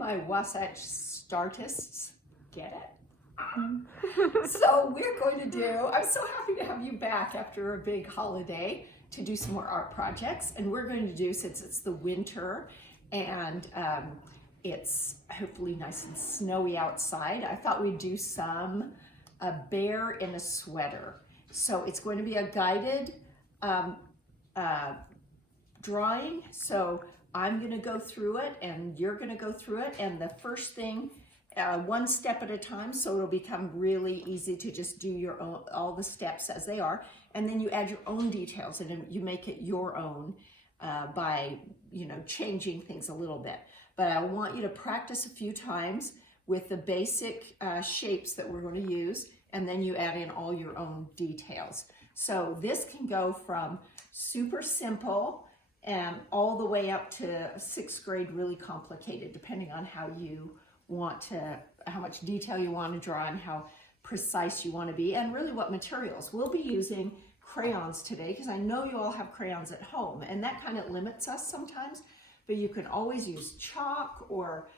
my Wasatch Startists. Get it? So we're going to do, I'm so happy to have you back after a big holiday to do some more art projects. And we're going to do, since it's the winter and it's hopefully nice and snowy outside, I thought we'd do a bear in a sweater. So it's going to be a guided drawing. So I'm going to go through it and you're going to go through it. And the first thing, one step at a time, so it'll become really easy to just do your own, all the steps as they are. And then you add your own details and you make it your own by, changing things a little bit. But I want you to practice a few times with the basic shapes that we're going to use, and then you add in all your own details. So this can go from super simple and all the way up to 6th grade, really complicated, depending on how you want to, how much detail you want to draw and how precise you want to be, and really what materials. We'll be using crayons today because I know you all have crayons at home, and that kind of limits us sometimes, but you can always use chalk or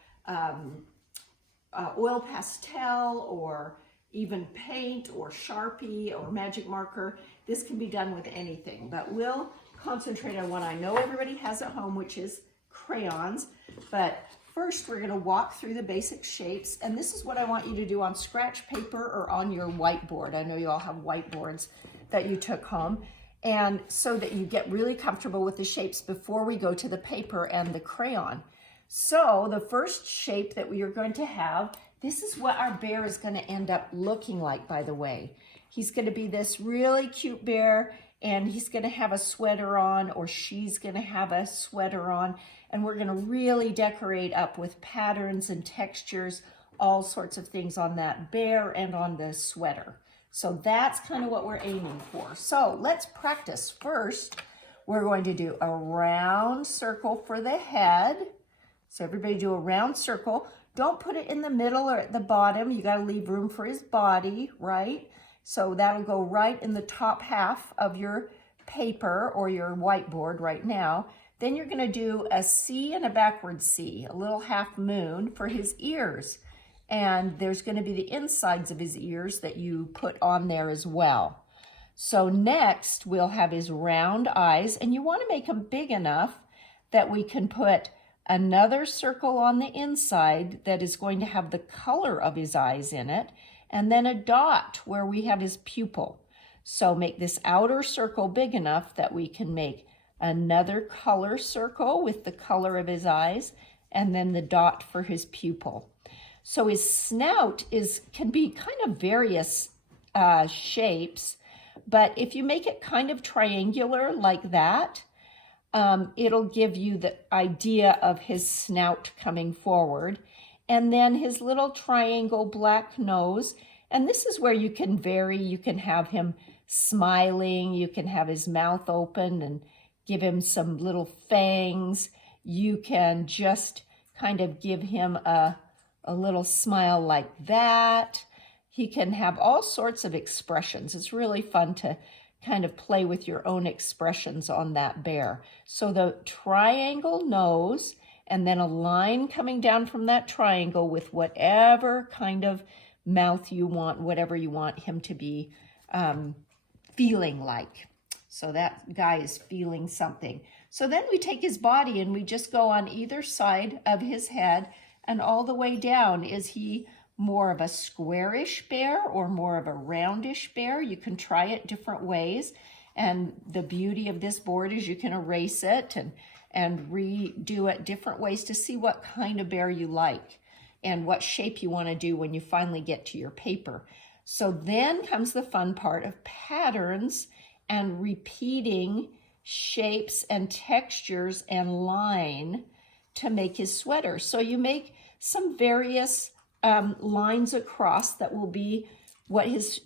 oil pastel or even paint or Sharpie or magic marker. This can be done with anything, but we'll concentrate on what I know everybody has at home, which is crayons. But first, we're going to walk through the basic shapes, and this is what I want you to do on scratch paper or on your whiteboard. I know you all have whiteboards that you took home, and so that you get really comfortable with the shapes before we go to the paper and the crayon. So the first shape that we are going to have, this is what our bear is going to end up looking like, by the way. He's going to be this really cute bear, and he's going to have a sweater on, or she's going to have a sweater on, and we're going to really decorate up with patterns and textures, all sorts of things on that bear and on the sweater. So that's kind of what we're aiming for. So let's practice. First, we're going to do a round circle for the head. So everybody do a round circle. Don't put it in the middle or at the bottom. You got to leave room for his body, right? So that'll go right in the top half of your paper or your whiteboard right now. Then you're going to do a C and a backward C, a little half moon for his ears. And there's going to be the insides of his ears that you put on there as well. So next, we'll have his round eyes, and you want to make them big enough that we can put another circle on the inside that is going to have the color of his eyes in it, and then a dot where we have his pupil. So make this outer circle big enough that we can make another color circle with the color of his eyes, and then the dot for his pupil. So his snout can be kind of various shapes, but if you make it kind of triangular like that, it'll give you the idea of his snout coming forward. And then his little triangle black nose. And this is where you can vary. You can have him smiling. You can have his mouth open and give him some little fangs. You can just kind of give him a little smile like that. He can have all sorts of expressions. It's really fun to kind of play with your own expressions on that bear. So the triangle nose, and then a line coming down from that triangle with whatever kind of mouth you want, whatever you want him to be feeling like. So that guy is feeling something. So then we take his body and we just go on either side of his head and all the way down. Is he more of a squarish bear or more of a roundish bear? You can try it different ways. And the beauty of this board is you can erase it and redo it different ways to see what kind of bear you like and what shape you want to do when you finally get to your paper. So then comes the fun part of patterns and repeating shapes and textures and line to make his sweater. So you make some various lines across that will be what his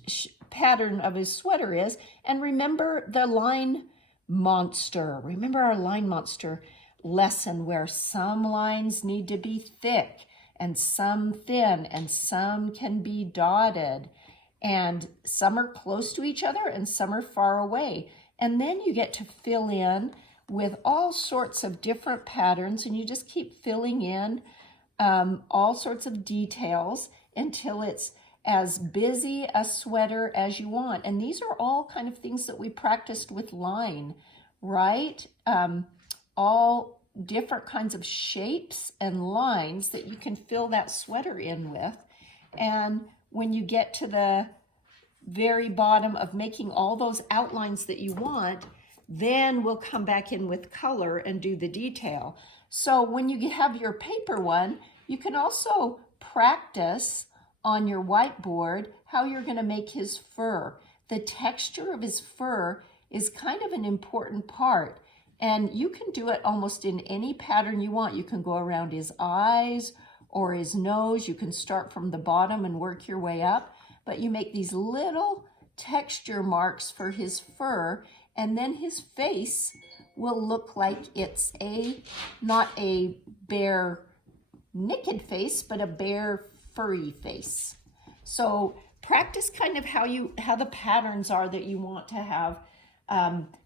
pattern of his sweater is. And remember the line monster. Remember our line monster lesson where some lines need to be thick and some thin and some can be dotted and some are close to each other and some are far away. And then you get to fill in with all sorts of different patterns, and you just keep filling in all sorts of details until it's as busy a sweater as you want. And these are all kind of things that we practiced with line, right? All different kinds of shapes and lines that you can fill that sweater in with. And when you get to the very bottom of making all those outlines that you want, then we'll come back in with color and do the detail. So when you have your paper one, you can also practice on your whiteboard how you're going to make his fur. The texture of his fur is kind of an important part, and you can do it almost in any pattern you want. You can go around his eyes or his nose. You can start from the bottom and work your way up, but you make these little texture marks for his fur, and then his face will look like it's not a bare naked face, but a bare furry face. So practice kind of how the patterns are that you want to have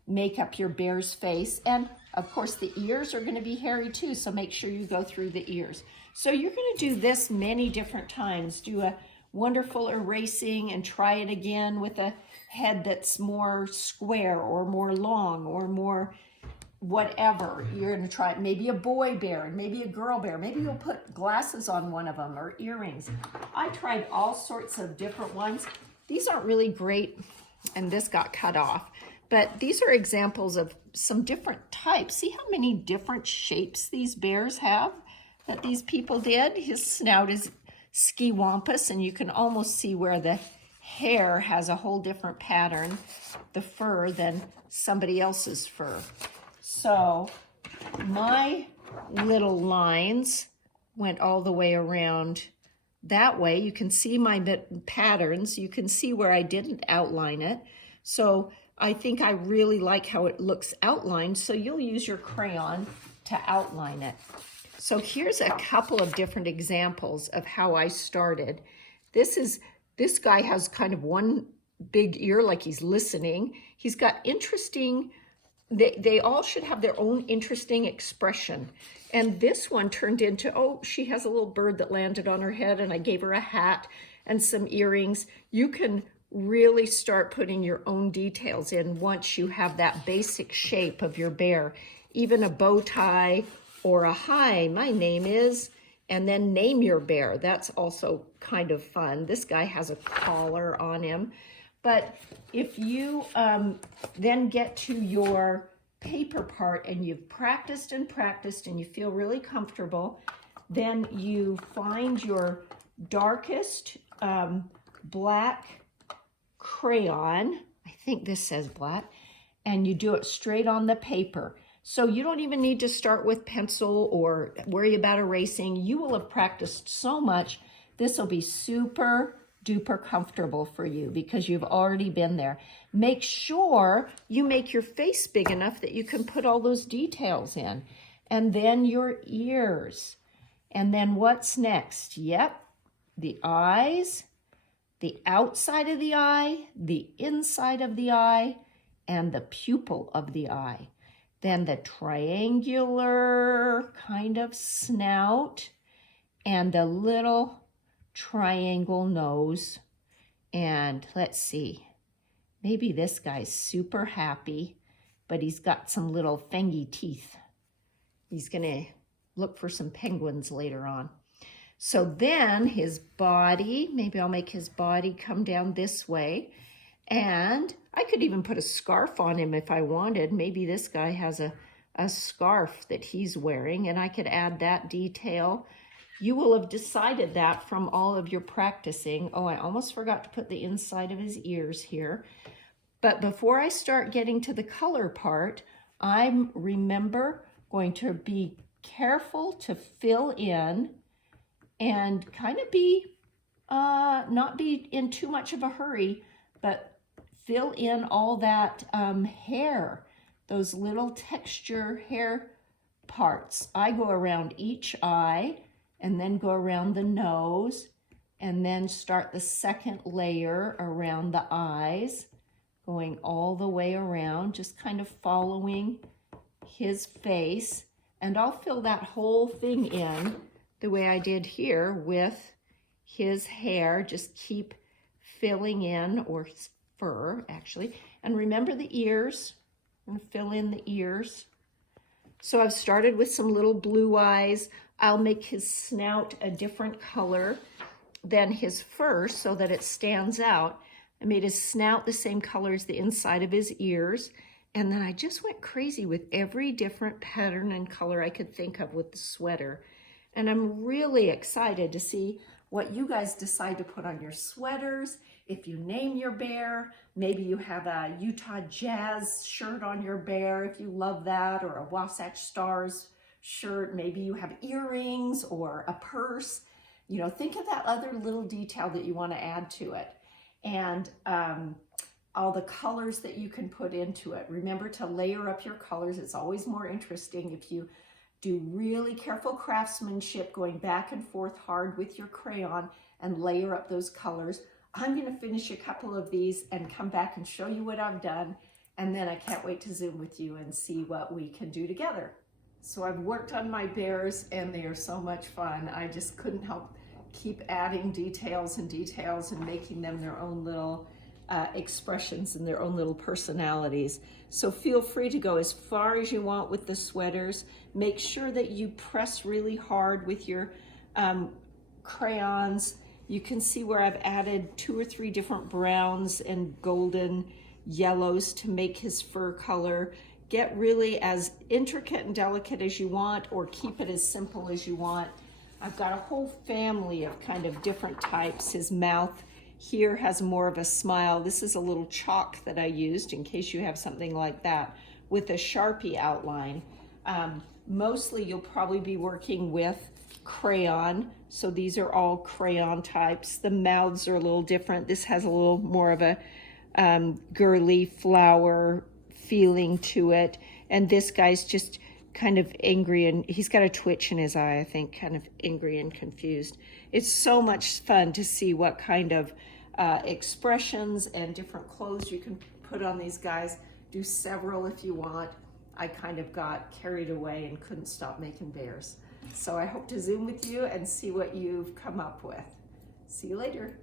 make up your bear's face. And of course the ears are going to be hairy too, so make sure you go through the ears. So you're going to do this many different times. Do a wonderful erasing and try it again with a head that's more square or more long or more whatever. You're going to try it. Maybe a boy bear and maybe a girl bear. Maybe you'll put glasses on one of them or earrings. I tried all sorts of different ones. These aren't really great, and this got cut off, but these are examples of some different types. See how many different shapes these bears have that these people did? His snout is skiwampus, and you can almost see where the hair has a whole different pattern, the fur, than somebody else's fur. So my little lines went all the way around that way. You can see my patterns. You can see where I didn't outline it. So I think I really like how it looks outlined, so you'll use your crayon to outline it. So here's a couple of different examples of how I started. This guy has kind of one big ear, like he's listening. He's got interesting, they all should have their own interesting expression. And this one turned into, oh, she has a little bird that landed on her head, and I gave her a hat and some earrings. You can really start putting your own details in once you have that basic shape of your bear. Even a bow tie or a hi, my name is, and then name your bear. That's also kind of fun. This guy has a collar on him. But if you then get to your paper part and you've practiced and practiced and you feel really comfortable, then you find your darkest black crayon. I think this says black, and you do it straight on the paper. So you don't even need to start with pencil or worry about erasing. You will have practiced so much. This will be super duper comfortable for you because you've already been there. Make sure you make your face big enough that you can put all those details in. And then your ears. And then what's next? Yep, the eyes, the outside of the eye, the inside of the eye, and the pupil of the eye. Then the triangular kind of snout and the little triangle nose. And let's see, maybe this guy's super happy, but he's got some little fangy teeth. He's gonna look for some penguins later on. So then his body, maybe I'll make his body come down this way. And I could even put a scarf on him if I wanted. Maybe this guy has a scarf that he's wearing, and I could add that detail. You will have decided that from all of your practicing. Oh, I almost forgot to put the inside of his ears here. But before I start getting to the color part, I'm, remember, going to be careful to fill in and kind of be, not be in too much of a hurry, but fill in all that hair, those little texture hair parts. I go around each eye and then go around the nose and then start the second layer around the eyes, going all the way around, just kind of following his face. And I'll fill that whole thing in the way I did here with his hair. Just keep filling in, or fur actually. And remember the ears, I'm gonna fill in the ears. So I've started with some little blue eyes. I'll make his snout a different color than his fur so that it stands out. I made his snout the same color as the inside of his ears. And then I just went crazy with every different pattern and color I could think of with the sweater. And I'm really excited to see what you guys decide to put on your sweaters. If you name your bear, maybe you have a Utah Jazz shirt on your bear if you love that, or a Wasatch Stars shirt. Maybe you have earrings or a purse. You know, think of that other little detail that you want to add to it. And all the colors that you can put into it. Remember to layer up your colors. It's always more interesting if you do really careful craftsmanship, going back and forth hard with your crayon and layer up those colors. I'm going to finish a couple of these and come back and show you what I've done. And then I can't wait to Zoom with you and see what we can do together. So I've worked on my bears and they are so much fun. I just couldn't help keep adding details and details and making them their own little expressions and their own little personalities. So feel free to go as far as you want with the sweaters. Make sure that you press really hard with your crayons. You can see where I've added 2 or 3 different browns and golden yellows to make his fur color. Get really as intricate and delicate as you want, or keep it as simple as you want. I've got a whole family of kind of different types. His mouth here has more of a smile. This is a little chalk that I used in case you have something like that with a Sharpie outline. Mostly you'll probably be working with crayon. So these are all crayon types. The mouths are a little different. This has a little more of a girly flower feeling to it. And this guy's just kind of angry, and he's got a twitch in his eye, I think, kind of angry and confused. It's so much fun to see what kind of expressions and different clothes you can put on these guys. Do several if you want. I kind of got carried away and couldn't stop making bears. So I hope to Zoom with you and see what you've come up with. See you later.